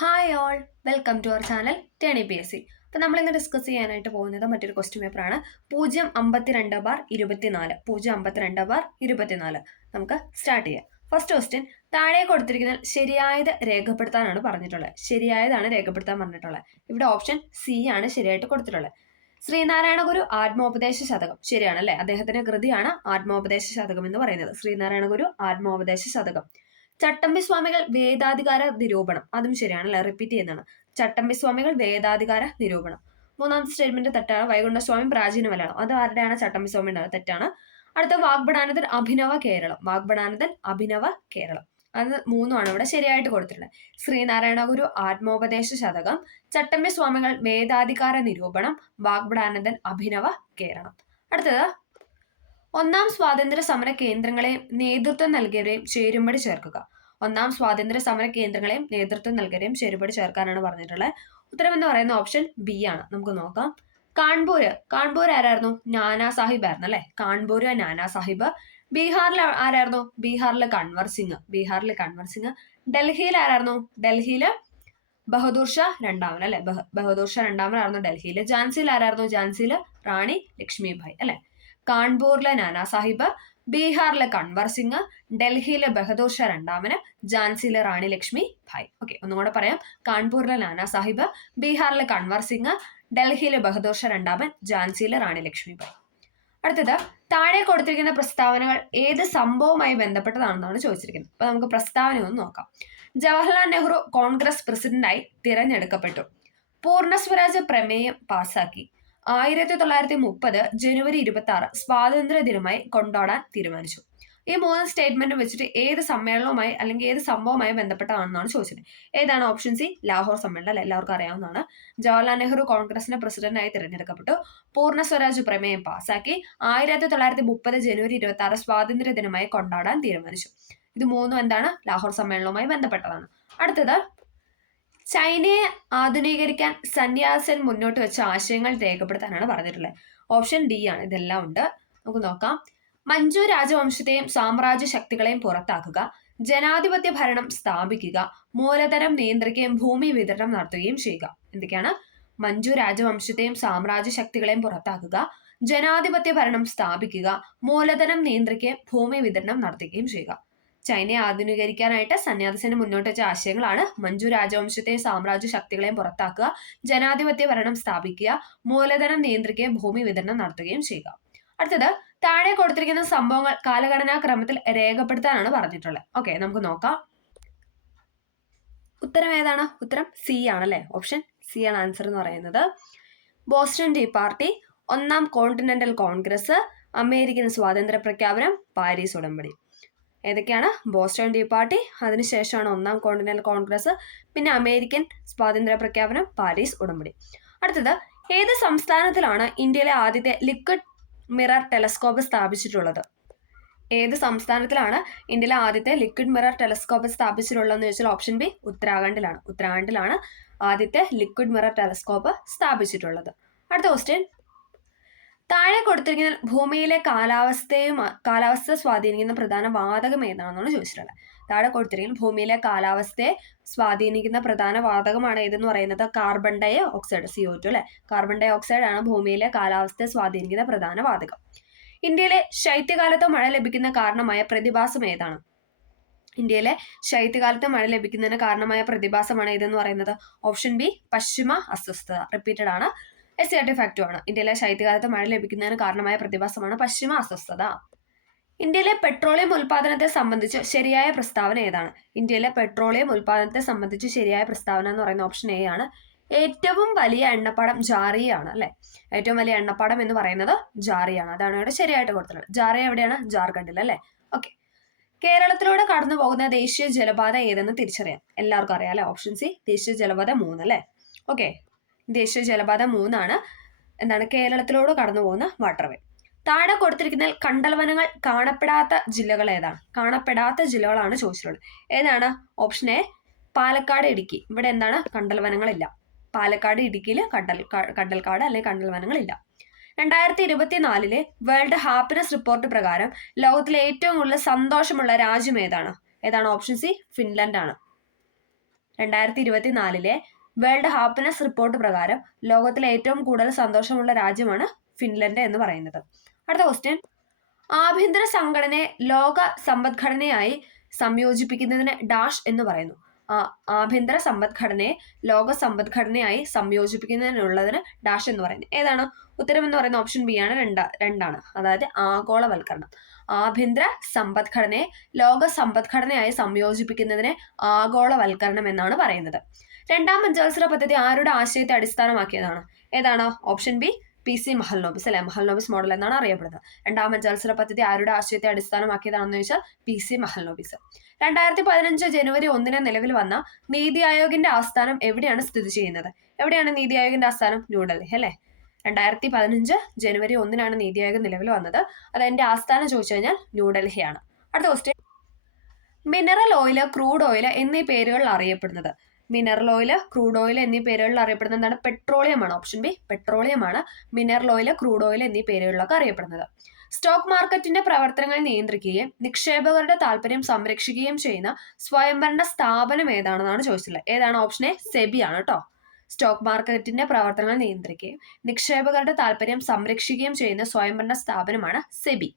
Hi all, welcome to our channel ടേണി P S C. അപ്പോൾ നമ്മളിന്ന് ഡിസ്കസ് ചെയ്യാനായിട്ട് പോകുന്നത് മറ്റൊരു ക്വസ്റ്റ്യൻ പേപ്പറാണ് 052/24. 052/24 നമുക്ക് സ്റ്റാർട്ട് ചെയ്യാം. ഫസ്റ്റ് ക്വസ്റ്റ്യൻ, താഴെ കൊടുത്തിരിക്കുന്ന ശരിയായത് രേഖപ്പെടുത്താനാണ് പറഞ്ഞിട്ടുള്ളത്. ശരിയായതാണ് രേഖപ്പെടുത്താൻ പറഞ്ഞിട്ടുള്ളത്. ഇവിടെ ഓപ്ഷൻ സി ആണ് ശരിയായിട്ട് കൊടുത്തിട്ടുള്ളത്. ശ്രീനാരായണ ഗുരു ആത്മോപദേശ ശതകം ശരിയാണല്ലേ. അദ്ദേഹത്തിന്റെ കൃതിയാണ് ആത്മോപദേശ ശതകം എന്ന് പറയുന്നത്. ശ്രീനാരായണ ഗുരു ആത്മോപദേശ ശതകം. ചട്ടമ്പി സ്വാമികൾ വേദാധികാര നിരൂപണം, അതും ശരിയാണല്ലേ, റിപ്പീറ്റ് ചെയ്യുന്നതാണ്. ചട്ടമ്പി സ്വാമികൾ വേദാധികാര നിരൂപണം. മൂന്നാമത്തെ സ്റ്റേറ്റ്മെന്റ് തെറ്റാണ്. വൈകുണ്ഠസ്വാമി പ്രാചീന മലയാളം, അത് ആരുടെയാണ്? ചട്ടമ്പി സ്വാമിയുടെ, തെറ്റാണ്. അടുത്ത വാഗ്ബടാനന്ദൻ അഭിനവ കേരളം. വാഗ്ബടാനന്ദൻ അഭിനവ കേരളം, അത് മൂന്നുമാണ് ഇവിടെ ശരിയായിട്ട് കൊടുത്തിട്ടുള്ളത്. ശ്രീനാരായണ ഗുരു ആത്മോപദേശ ശതകം, ചട്ടമ്പി സ്വാമികൾ വേദാധികാര നിരൂപണം, വാഗ്ബടാനന്ദൻ അഭിനവ കേരളം. അടുത്തത്, ഒന്നാം സ്വാതന്ത്ര്യ സമര കേന്ദ്രങ്ങളെയും നേതൃത്വം നൽകിയവരെയും ചേരുംപടി ചേർക്കുക. ഒന്നാം സ്വാതന്ത്ര്യ സമര കേന്ദ്രങ്ങളെയും നേതൃത്വം നൽകിയവരെയും ചേരുംപടി ചേർക്കാനാണ് പറഞ്ഞിട്ടുള്ളത്. ഉത്തരം എന്ന് പറയുന്ന ഓപ്ഷൻ ബി ആണ്. നമുക്ക് നോക്കാം. കാൺപൂർ ആരായിരുന്നു? നാനാ സാഹിബ് ആയിരുന്നു അല്ലെ. കാൺപൂർ നാനാ സാഹിബ്. ബീഹാറിൽ ആരായിരുന്നു? ബീഹാറിൽ കൺവർ സിംഗ്. ഡൽഹിയിൽ ആരായിരുന്നു? ഡൽഹിയിൽ ബഹദൂർ ഷാ രണ്ടാമൻ അല്ലെ. ബഹദൂർ ഷാ രണ്ടാമനായിരുന്നു ഡൽഹിയിൽ. ഝാൻസിയിൽ ആരായിരുന്നു? ഝാൻസിയിൽ റാണി ലക്ഷ്മിഭായ് അല്ലെ. കാൺപൂരിലെ നാനാ സാഹിബ്, ബീഹാറിലെ കൺവർ സിംഗ്, ഡൽഹിയിലെ ബഹദൂർ ഷാ രണ്ടാമന്, ഝാൻസിയിലെ റാണി ലക്ഷ്മി ഭായ്. ഓക്കെ, ഒന്നുകൂടെ പറയാം. കാൺപൂരിലെ നാനാ സാഹിബ്, ബീഹാറിലെ കൺവർ സിംഗ്, ഡൽഹിയിലെ ബഹദൂർ ഷാ രണ്ടാമൻ, ഝാൻസിയിലെ റാണി ലക്ഷ്മി ഭായ്. അടുത്തത്, താഴെ കൊടുത്തിരിക്കുന്ന പ്രസ്താവനകൾ ഏത് സംഭവവുമായി ബന്ധപ്പെട്ടതാണെന്നാണ് ചോദിച്ചിരിക്കുന്നത്. അപ്പൊ നമുക്ക് പ്രസ്താവന ഒന്ന് നോക്കാം. ജവഹർലാൽ നെഹ്റു കോൺഗ്രസ് പ്രസിഡന്റായി തിരഞ്ഞെടുക്കപ്പെട്ടു. പൂർണ്ണ സ്വരാജ് പ്രമേയം പാസാക്കി. 1930 ജനുവരി 26 സ്വാതന്ത്ര്യ ദിനമായി കൊണ്ടാടാൻ തീരുമാനിച്ചു. ഈ മൂന്ന് സ്റ്റേറ്റ്മെന്റ് വെച്ചിട്ട് ഏത് സമ്മേളനവുമായി അല്ലെങ്കിൽ ഏത് സംഭവവുമായി ബന്ധപ്പെട്ടതാണെന്നാണ് ചോദിച്ചത്. ഏതാണ്? ഓപ്ഷൻ സി ലാഹോർ സമ്മേളനം അല്ലെ, എല്ലാവർക്കും അറിയാവുന്നതാണ്. ജവഹർലാൽ നെഹ്റു കോൺഗ്രസിന്റെ പ്രസിഡന്റായി തിരഞ്ഞെടുക്കപ്പെട്ടു. പൂർണ്ണ സ്വരാജ് പ്രമേയം പാസാക്കി. 1930 ജനുവരി 26 സ്വാതന്ത്ര്യ ദിനമായി കൊണ്ടാടാൻ തീരുമാനിച്ചു. ഇത് മൂന്നും എന്താണ്? ലാഹോർ സമ്മേളനവുമായി ബന്ധപ്പെട്ടതാണ്. അടുത്തത്, ചൈനയെ ആധുനീകരിക്കാൻ സന്യാസൻ മുന്നോട്ട് വെച്ച ആശയങ്ങൾ രേഖപ്പെടുത്താനാണ് പറഞ്ഞിട്ടുള്ളത്. ഓപ്ഷൻ ഡി ആണ്. ഇതെല്ലാം ഉണ്ട്. നമുക്ക് നോക്കാം. മഞ്ജു രാജവംശത്തെയും സാമ്രാജ്യ ശക്തികളെയും പുറത്താക്കുക, ജനാധിപത്യ ഭരണം സ്ഥാപിക്കുക, മൂലധനം നിയന്ത്രിക്കുകയും ഭൂമി വിതരണം നടത്തുകയും ചെയ്യുക. എന്തൊക്കെയാണ്? മഞ്ജു രാജവംശത്തെയും സാമ്രാജ്യ ശക്തികളെയും പുറത്താക്കുക, ജനാധിപത്യ ഭരണം സ്ഥാപിക്കുക, മൂലധനം നിയന്ത്രിക്കുകയും ഭൂമി വിതരണം നടത്തുകയും ചെയ്യുക. ചൈനയെ ആധുനീകരിക്കാനായിട്ട് സന്യാസിന് മുന്നോട്ട് വെച്ച ആശയങ്ങളാണ് മഞ്ജു രാജവംശത്തെയും സാമ്രാജ്യ ശക്തികളെയും പുറത്താക്കുക, ജനാധിപത്യ ഭരണം സ്ഥാപിക്കുക, മൂലധനം നിയന്ത്രിക്കുകയും ഭൂമി വിതരണം നടത്തുകയും ചെയ്യുക. അടുത്തത്, താഴെ കൊടുത്തിരിക്കുന്ന സംഭവങ്ങൾ കാലഗണനാ ക്രമത്തിൽ രേഖപ്പെടുത്താനാണ് പറഞ്ഞിട്ടുള്ളത്. ഓക്കെ, നമുക്ക് നോക്കാം. ഉത്തരം ഏതാണ്? ഉത്തരം സി ആണല്ലേ. ഓപ്ഷൻ സി ആണ് ആൻസർ എന്ന് പറയുന്നത്. ബോസ്റ്റൺ ടീ പാർട്ടി, ഒന്നാം കോണ്ടിനെന്റൽ കോൺഗ്രസ്, അമേരിക്കൻ സ്വാതന്ത്ര്യ പ്രഖ്യാപനം, പാരീസ് ഉടമ്പടി. ഏതൊക്കെയാണ്? ബോസ്റ്റൺ ടീ പാർട്ടി, അതിനുശേഷമാണ് ഒന്നാം കോണ്ടിനെന്റൽ കോൺഗ്രസ്, പിന്നെ അമേരിക്കൻ സ്വാതന്ത്ര്യ പ്രഖ്യാപനം, പാരീസ് ഉടമ്പടി. അടുത്തത്, ഏത് സംസ്ഥാനത്തിലാണ് ഇന്ത്യയിലെ ആദ്യത്തെ ലിക്വിഡ് മിറർ ടെലസ്കോപ്പ് സ്ഥാപിച്ചിട്ടുള്ളത്? ഏത് സംസ്ഥാനത്തിലാണ് ഇന്ത്യയിലെ ആദ്യത്തെ ലിക്വിഡ് മിറർ ടെലസ്കോപ്പ് സ്ഥാപിച്ചിട്ടുള്ളതെന്ന് ചോദിച്ചാൽ ഓപ്ഷൻ ബി ഉത്തരാഖണ്ഡിലാണ്. ഉത്തരാഖണ്ഡിലാണ് ആദ്യത്തെ ലിക്വിഡ് മിറർ ടെലസ്കോപ്പ് സ്ഥാപിച്ചിട്ടുള്ളത്. അടുത്ത ക്വസ്റ്റ്യൻ, താഴെ കൊടുത്തിരിക്കുന്ന ഭൂമിയിലെ കാലാവസ്ഥ സ്വാധീനിക്കുന്ന പ്രധാന വാതകം ഏതാണെന്നാണ് ചോദിച്ചിട്ടുള്ളത്. താഴെ കൊടുത്തിരിക്കുന്ന ഭൂമിയിലെ കാലാവസ്ഥയെ സ്വാധീനിക്കുന്ന പ്രധാന വാതകമാണ് ഏതെന്ന് പറയുന്നത് കാർബൺ ഡൈ ഓക്സൈഡ്, CO2 അല്ലെ. കാർബൺ ഡൈ ഓക്സൈഡ് ആണ് ഭൂമിയിലെ കാലാവസ്ഥയെ സ്വാധീനിക്കുന്ന പ്രധാന വാതകം. ഇന്ത്യയിലെ ശൈത്യകാലത്ത് മഴ ലഭിക്കുന്ന കാരണമായ പ്രതിഭാസം ഏതാണ്? ഇന്ത്യയിലെ ശൈത്യകാലത്ത് മഴ ലഭിക്കുന്നതിന് കാരണമായ പ്രതിഭാസമാണ് ഏതെന്ന് പറയുന്നത് ഓപ്ഷൻ ബി പശ്ചിമ അസ്വസ്ഥത. റിപ്പീറ്റഡ് ആണ്. SCRT ഫാക്റ്റും ആണ്. ഇന്ത്യയിലെ ശൈത്യകാലത്ത് മഴ ലഭിക്കുന്നതിന് കാരണമായ പ്രതിഭാസമാണ് പശ്ചിമ അസ്വസ്ഥത. ഇന്ത്യയിലെ പെട്രോളിയം ഉൽപാദനത്തെ സംബന്ധിച്ച് ശരിയായ പ്രസ്താവന ഏതാണ്? ഇന്ത്യയിലെ പെട്രോളിയം ഉൽപാദനത്തെ സംബന്ധിച്ച് ശരിയായ പ്രസ്താവന എന്ന് പറയുന്ന ഓപ്ഷൻ എ ആണ്. ഏറ്റവും വലിയ എണ്ണപ്പാടം ജാറിയാണ് അല്ലെ. ഏറ്റവും വലിയ എണ്ണപ്പാടം എന്ന് പറയുന്നത് ജാറിയാണ്. അതാണ് ഇവിടെ ശരിയായിട്ട് കൊടുത്തിട്ടുള്ളത്. ജാറി എവിടെയാണ്? ജാർഖണ്ഡിൽ അല്ലെ. ഓക്കെ, കേരളത്തിലൂടെ കടന്നു പോകുന്ന ദേശീയ ജലപാത ഏതെന്ന് തിരിച്ചറിയാം. എല്ലാവർക്കും അറിയാം അല്ലെ. ഓപ്ഷൻ സി ദേശീയ ജലപാത 3 അല്ലെ. ഓക്കെ, ദേശീയ ജലപാത 3 ആണ്. എന്താണ്? കേരളത്തിലൂടെ കടന്നു പോകുന്ന വാട്ടർവേ. താഴെ കൊടുത്തിരിക്കുന്നതിൽ കണ്ടൽവനങ്ങൾ കാണപ്പെടാത്ത ജില്ലകൾ ഏതാണ്? കാണപ്പെടാത്ത ജില്ലകളാണ് ചോദിച്ചിട്ടുള്ളത്. ഏതാണ്? Option A Palakkad, Idukki. ഇവിടെ എന്താണ്? കണ്ടൽവനങ്ങളില്ല. പാലക്കാട്, ഇടുക്കിയിൽ കണ്ടൽക്കാട് അല്ലെങ്കിൽ കണ്ടൽവനങ്ങളില്ല. 2024 വേൾഡ് ഹാപ്പിനെസ് റിപ്പോർട്ട് പ്രകാരം ലോകത്തിലെ ഏറ്റവും കൂടുതൽ സന്തോഷമുള്ള രാജ്യം ഏതാണ്? ഓപ്ഷൻ സി ഫിൻലൻഡ് ആണ്. 2024 വേൾഡ് ഹാപ്പിനെസ് റിപ്പോർട്ട് പ്രകാരം ലോകത്തിലെ ഏറ്റവും കൂടുതൽ സന്തോഷമുള്ള രാജ്യമാണ് ഫിൻലൻഡ് എന്ന് പറയുന്നത്. അടുത്ത ക്വസ്റ്റ്യൻ, ആഭ്യന്തര സംഘടനയെ ലോക സമ്പദ്ഘടനയായി സംയോജിപ്പിക്കുന്നതിന് ഡാഷ് എന്ന് പറയുന്നു. ആഭ്യന്തര സമ്പദ്ഘടനയെ ലോക സമ്പദ്ഘടനയായി സംയോജിപ്പിക്കുന്നതിനുള്ളതിന് ഡാഷ് എന്ന് പറയുന്നത് ഏതാണ്? ഉത്തരം എന്ന് പറയുന്ന ഓപ്ഷൻ ബി ആണ്. രണ്ടാണ്, അതായത് ആഗോളവൽക്കരണം. ആഭ്യന്തര സമ്പദ്ഘടനയെ ലോക സമ്പദ്ഘടനയായി സംയോജിപ്പിക്കുന്നതിനെ ആഗോളവൽക്കരണം എന്നാണ് പറയുന്നത്. രണ്ടാം പഞ്ചവത്സര പദ്ധതി ആരുടെ ആശയത്തെ അടിസ്ഥാനമാക്കിയതാണ്? ഏതാണ്? ഓപ്ഷൻ ബി PC മഹൽനോബിസ് അല്ലെ, മഹൽനോബിസ് മോഡൽ എന്നാണ് അറിയപ്പെടുന്നത്. രണ്ടാം പഞ്ചവത്സര പദ്ധതി ആരുടെ ആശയത്തെ അടിസ്ഥാനമാക്കിയതാണെന്ന് ചോദിച്ചാൽ PC മഹൽനോബിസ്. 2015 ജനുവരി 1 നിലവിൽ വന്ന നീതി ആയോഗിന്റെ ആസ്ഥാനം എവിടെയാണ് സ്ഥിതി ചെയ്യുന്നത്? എവിടെയാണ് നീതി ആയോഗിന്റെ ആസ്ഥാനം? ന്യൂഡൽഹി അല്ലെ. 2015 ജനുവരി 1 നീതി ആയോഗ് നിലവിൽ വന്നത്. അതിന്റെ ആസ്ഥാനം ചോദിച്ചു കഴിഞ്ഞാൽ ന്യൂഡൽഹിയാണ്. അടുത്ത question, mineral oil, crude oil എന്നീ പേരുകളിൽ അറിയപ്പെടുന്നത്? മിനറൽ ഓയില്, ക്രൂഡ് ഓയിൽ എന്നീ പേരുകളിൽ അറിയപ്പെടുന്നത് എന്താണ്? പെട്രോളിയം ആണ്. ഓപ്ഷൻ ബി പെട്രോളിയം ആണ് മിനറൽ ഓയില്, ക്രൂഡ് ഓയിൽ എന്നീ പേരുകളിലൊക്കെ അറിയപ്പെടുന്നത്. സ്റ്റോക്ക് മാർക്കറ്റിന്റെ പ്രവർത്തനങ്ങൾ നിയന്ത്രിക്കുകയും നിക്ഷേപകരുടെ താല്പര്യം സംരക്ഷിക്കുകയും ചെയ്യുന്ന സ്വയംഭരണ സ്ഥാപനം ഏതാണെന്നാണ് ചോദിച്ചിട്ടുള്ളത്. ഏതാണ്? ഓപ്ഷൻ എ സെബി ആണ് കേട്ടോ. സ്റ്റോക്ക് മാർക്കറ്റിന്റെ പ്രവർത്തനങ്ങൾ നിയന്ത്രിക്കുകയും നിക്ഷേപകരുടെ താല്പര്യം സംരക്ഷിക്കുകയും ചെയ്യുന്ന സ്വയംഭരണ സ്ഥാപനമാണ് സെബി.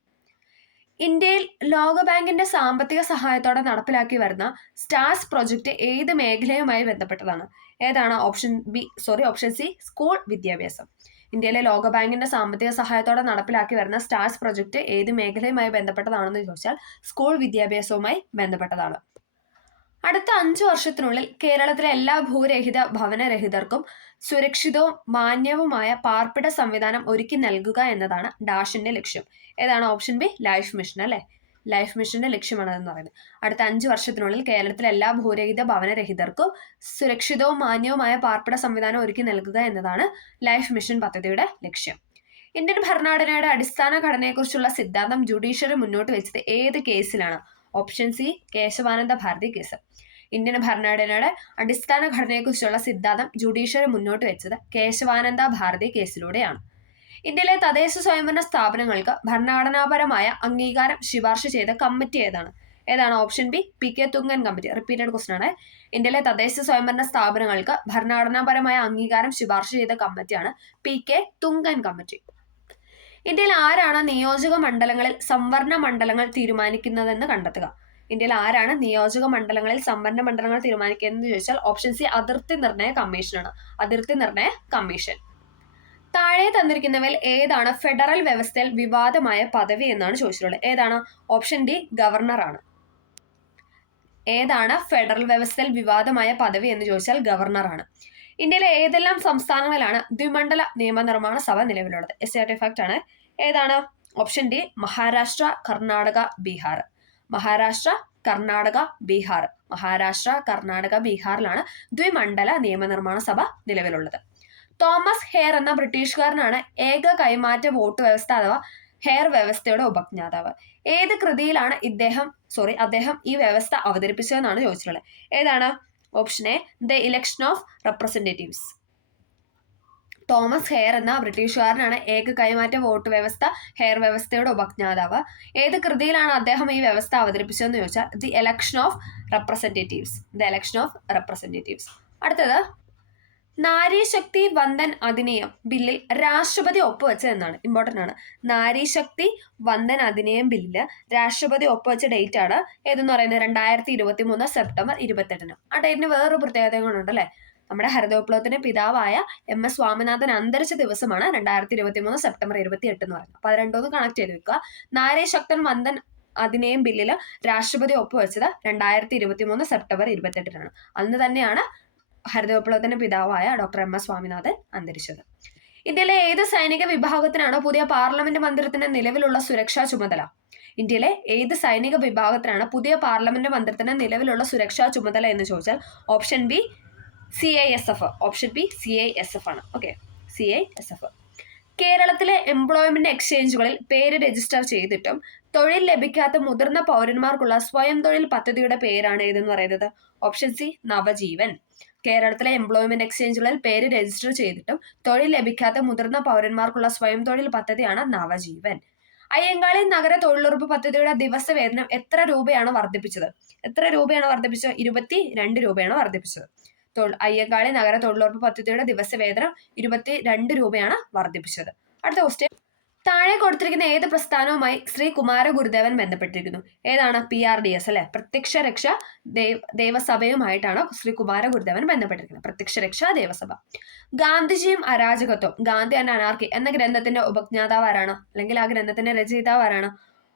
ഇന്ത്യയിൽ ലോകബാങ്കിന്റെ സാമ്പത്തിക സഹായത്തോടെ നടപ്പിലാക്കി വരുന്ന സ്റ്റാർസ് പ്രൊജക്ട് ഏത് മേഖലയുമായി ബന്ധപ്പെട്ടതാണ്? ഏതാണ്? ഓപ്ഷൻ സി സ്കൂൾ വിദ്യാഭ്യാസം. ഇന്ത്യയിലെ ലോകബാങ്കിന്റെ സാമ്പത്തിക സഹായത്തോടെ നടപ്പിലാക്കി വരുന്ന സ്റ്റാർസ് പ്രൊജക്ട് ഏത് മേഖലയുമായി ബന്ധപ്പെട്ടതാണെന്ന് ചോദിച്ചാൽ സ്കൂൾ വിദ്യാഭ്യാസവുമായി ബന്ധപ്പെട്ടതാണ്. അടുത്ത 5 വർഷത്തിനുള്ളിൽ കേരളത്തിലെ എല്ലാ ഭൂരഹിത ഭവനരഹിതർക്കും സുരക്ഷിതവും മാന്യവുമായ പാർപ്പിട സംവിധാനം ഒരുക്കി നൽകുക എന്നതാണ് ഡാഷിന്റെ ലക്ഷ്യം. ഏതാണ്? ഓപ്ഷൻ ബി ലൈഫ് മിഷൻ അല്ലെ. ലൈഫ് മിഷന്റെ ലക്ഷ്യമാണ് എന്ന് പറയുന്നത്. അടുത്ത 5 വർഷത്തിനുള്ളിൽ കേരളത്തിലെ എല്ലാ ഭൂരഹിത ഭവനരഹിതർക്കും സുരക്ഷിതവും മാന്യവുമായ പാർപ്പിട സംവിധാനം ഒരുക്കി നൽകുക എന്നതാണ് ലൈഫ് മിഷൻ പദ്ധതിയുടെ ലക്ഷ്യം. ഇന്ത്യൻ ഭരണഘടനയുടെ അടിസ്ഥാന ഘടനയെക്കുറിച്ചുള്ള സിദ്ധാന്തം ജുഡീഷ്യറി മുന്നോട്ട് വെച്ചത് ഏത് കേസിലാണ്? Option C Kesavananda Bharati case. Indian ഭരണഘടനയുടെ അടിസ്ഥാന ഘടനയെക്കുറിച്ചുള്ള സിദ്ധാന്തം ജുഡീഷ്യറി മുന്നോട്ട് വെച്ചത് കേശവാനന്ദ ഭാരതി കേസിലൂടെയാണ്. ഇന്ത്യയിലെ തദ്ദേശ സ്വയംഭരണ സ്ഥാപനങ്ങൾക്ക് ഭരണഘടനാപരമായ അംഗീകാരം ശുപാർശ ചെയ്ത കമ്മിറ്റി ഏതാണ്? ഏതാണ്? Option B PK Thungon committee. Repeated question ആണ്. ഇന്ത്യയിലെ തദ്ദേശ സ്വയംഭരണ സ്ഥാപനങ്ങൾക്ക് ഭരണഘടനാപരമായ അംഗീകാരം ശുപാർശ ചെയ്ത കമ്മിറ്റിയാണ് PK തുങ്കൻ കമ്മിറ്റി. ഇന്ത്യയിൽ ആരാണ് നിയോജക മണ്ഡലങ്ങളിൽ സംവരണ മണ്ഡലങ്ങൾ തീരുമാനിക്കുന്നതെന്ന് കണ്ടെത്തുക? ഇന്ത്യയിൽ ആരാണ് നിയോജക മണ്ഡലങ്ങളിൽ സംവരണ മണ്ഡലങ്ങൾ തീരുമാനിക്കുന്നതെന്ന് ചോദിച്ചാൽ ഓപ്ഷൻ സി അതിർത്തി നിർണയ കമ്മീഷനാണ്. അതിർത്തി നിർണയ കമ്മീഷൻ. താഴെ തന്നിരിക്കുന്നവയിൽ ഏതാണ് ഫെഡറൽ വ്യവസ്ഥയിൽ വിവാദമായ പദവി എന്നാണ് ചോദിച്ചിട്ടുള്ളത്? ഏതാണ്? ഓപ്ഷൻ ഡി ഗവർണറാണ്. ഏതാണ് ഫെഡറൽ വ്യവസ്ഥയിൽ വിവാദമായ പദവി എന്ന് ചോദിച്ചാൽ ഗവർണറാണ്. ഇന്ത്യയിലെ ഏതെല്ലാം സംസ്ഥാനങ്ങളിലാണ് ദ്വിമണ്ഡല നിയമനിർമ്മാണ സഭ നിലവിലുള്ളത്? എസ്റ്റാറ്റിക് ഫാക്ട് ആണ്. ഏതാണ്? Option D Maharashtra, Karnataka, Bihar. മഹാരാഷ്ട്ര, കർണാടക, ബീഹാർ. മഹാരാഷ്ട്ര, കർണാടക, ബീഹാറിലാണ് ദ്വിമണ്ഡല നിയമനിർമ്മാണ സഭ നിലവിലുള്ളത്. തോമസ് ഹെയർ എന്ന ബ്രിട്ടീഷുകാരനാണ് ഏക കൈമാറ്റ വോട്ട് വ്യവസ്ഥ അഥവാ ഹെയർ വ്യവസ്ഥയുടെ ഉപജ്ഞാതാവ്. ഏത് കൃതിയിലാണ് അദ്ദേഹം ഈ വ്യവസ്ഥ അവതരിപ്പിച്ചതെന്നാണ് ചോദിച്ചിട്ടുള്ളത്? ഏതാണ്? Option A the election of representatives. Thomas hair എന്ന ബ്രിട്ടീഷുകാരനാണ് ഏക കൈമാറ്റ വോട്ട് വ്യവസ്ഥ ഹെയർ വ്യവസ്ഥയുടെ ഉപജ്ഞാതാവ്. ഏത് കൃതിയിലാണ് അദ്ദേഹം ഈ വ്യവസ്ഥ അവതരിപ്പിച്ചതെന്ന് ചോദിച്ചാൽ the election of representatives. The election of representatives. അടുത്തത്, നാരീശക്തി വന്ദൻ അധിനിയം ബില്ലിൽ രാഷ്ട്രപതി ഒപ്പുവെച്ചത് എന്നാണ്? ഇമ്പോർട്ടൻ്റ് ആണ്. നാരീശക്തി വന്ദൻ അധിനിയം ബില്ലിൽ രാഷ്ട്രപതി ഒപ്പുവെച്ച ഡേറ്റ് ആണ് ഏതെന്ന് പറയുന്നത്? 2023 സെപ്റ്റംബർ 28. ആ ഡേറ്റിന് വേറൊരു പ്രത്യേകത കൊണ്ടുണ്ട് അല്ലേ? നമ്മുടെ ഹരിതവിപ്ലവത്തിന്റെ പിതാവായ MS സ്വാമിനാഥൻ അന്തരിച്ച ദിവസമാണ് 2023 സെപ്റ്റംബർ 28 എന്ന് പറയുന്നത്. അപ്പൊ അത് രണ്ടോന്ന് കണക്ട് ചെയ്ത് വെക്കുക. നാരീശക്തൻ വന്ദൻ അധിനിയം ബില്ലിൽ രാഷ്ട്രപതി ഒപ്പുവെച്ചത് 2023 സെപ്റ്റംബർ 28. അന്ന് തന്നെയാണ് ഹരിതവിപ്ലവത്തിന്റെ പിതാവായ ഡോക്ടർ MS സ്വാമിനാഥൻ അന്തരിച്ചത്. ഇന്ത്യയിലെ ഏത് സൈനിക വിഭാഗത്തിനാണ് പുതിയ പാർലമെന്റ് മന്ദിരത്തിന് നിലവിലുള്ള സുരക്ഷാ ചുമതല? ഇന്ത്യയിലെ ഏത് സൈനിക വിഭാഗത്തിനാണ് പുതിയ പാർലമെന്റ് മന്ദിരത്തിന് നിലവിലുള്ള സുരക്ഷാ ചുമതല എന്ന് ചോദിച്ചാൽ option B CISF. Option B CISF ആണ്. Okay, CISF. കേരളത്തിലെ എംപ്ലോയ്മെന്റ് എക്സ്ചേഞ്ചുകളിൽ പേര് രജിസ്റ്റർ ചെയ്തിട്ടും തൊഴിൽ ലഭിക്കാത്ത മുതിർന്ന പൗരന്മാർക്കുള്ള സ്വയം തൊഴിൽ പദ്ധതിയുടെ പേരാണ് ഏതെന്ന് പറയുന്നത്? Option C Navajeevan. കേരളത്തിലെ എംപ്ലോയ്മെന്റ് എക്സ്ചേഞ്ചുകളിൽ പേര് രജിസ്റ്റർ ചെയ്തിട്ടും തൊഴിൽ ലഭിക്കാത്ത മുതിർന്ന പൗരന്മാർക്കുള്ള സ്വയം തൊഴിൽ പദ്ധതിയാണ് നവജീവൻ. അയ്യങ്കാളി നഗര തൊഴിലുറപ്പ് പദ്ധതിയുടെ ദിവസവേതനം എത്ര രൂപയാണ് വർദ്ധിപ്പിച്ചത്? 22 രൂപയാണ് വർദ്ധിപ്പിച്ചത്. അയ്യങ്കാളി നഗര തൊഴിലുറപ്പ് പദ്ധതിയുടെ ദിവസവേതനം 22 രൂപയാണ് വർദ്ധിപ്പിച്ചത്. അടുത്ത ക്വസ്റ്റ്യൻ, താഴെ കൊടുത്തിരിക്കുന്ന ഏത് പ്രസ്ഥാനവുമായി ശ്രീ കുമാര ഗുരുദേവൻ ബന്ധപ്പെട്ടിരിക്കുന്നു? ഏതാണ്? PRDS അല്ലെ, പ്രത്യക്ഷ രക്ഷ ദേവസഭയുമായിട്ടാണ് ശ്രീ കുമാര ഗുരുദേവൻ ബന്ധപ്പെട്ടിരിക്കുന്നത്. പ്രത്യക്ഷ രക്ഷ ദേവസഭ. ഗാന്ധിജിയും അരാജകത്വം, ഗാന്ധി ആൻഡ് അനാർക്കി എന്ന ഗ്രന്ഥത്തിന്റെ ഉപജ്ഞാതാവ് ആരാണ്, അല്ലെങ്കിൽ ആ ഗ്രന്ഥത്തിന്റെ രചയിതാവ് ആരാണ്?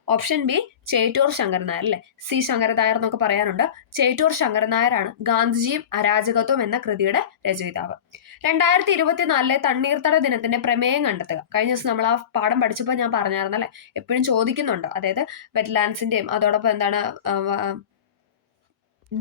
ഓപ്ഷൻ ബി ചേറ്റൂർ ശങ്കരൻ നായർ അല്ലെ, സി ശങ്കരൻ നായർ എന്നൊക്കെ പറയാറുണ്ട്. ചേറ്റൂർ ശങ്കരൻ നായരാണ് ഗാന്ധിജിയും അരാജകത്വം എന്ന കൃതിയുടെ രചയിതാവ്. 2024 തണ്ണീർത്തട ദിനത്തിന്റെ പ്രമേയം കണ്ടെത്തുക. കഴിഞ്ഞ ദിവസം നമ്മൾ ആ പാഠം പഠിച്ചപ്പോൾ ഞാൻ പറഞ്ഞായിരുന്നു അല്ലെ, എപ്പോഴും ചോദിക്കുന്നുണ്ട്. അതായത് വെറ്റ്ലാൻഡ്സിന്റെയും അതോടൊപ്പം എന്താണ്